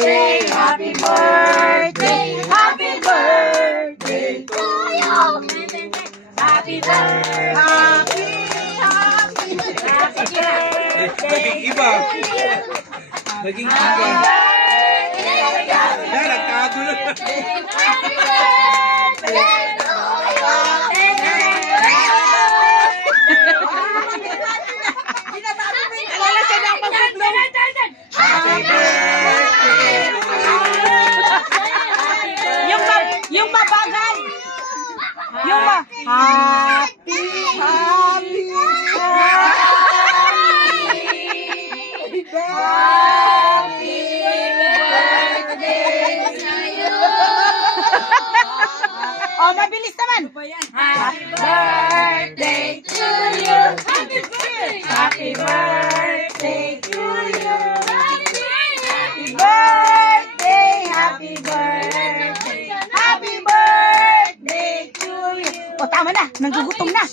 birthday, happy birthday, happy birthday to you. Happy birthday, happy Naging iba. Naging iba. Yan, nagkagulo. happy birthday to you. Alala siya na pag-blow. Happy birthday. Yung mabagal. Yung happy oh, mabilis naman. Happy birthday to you. Happy birthday. Happy birthday to you. Happy birthday. Happy birthday. Happy birthday to you. O, tama na. Nagugutom na.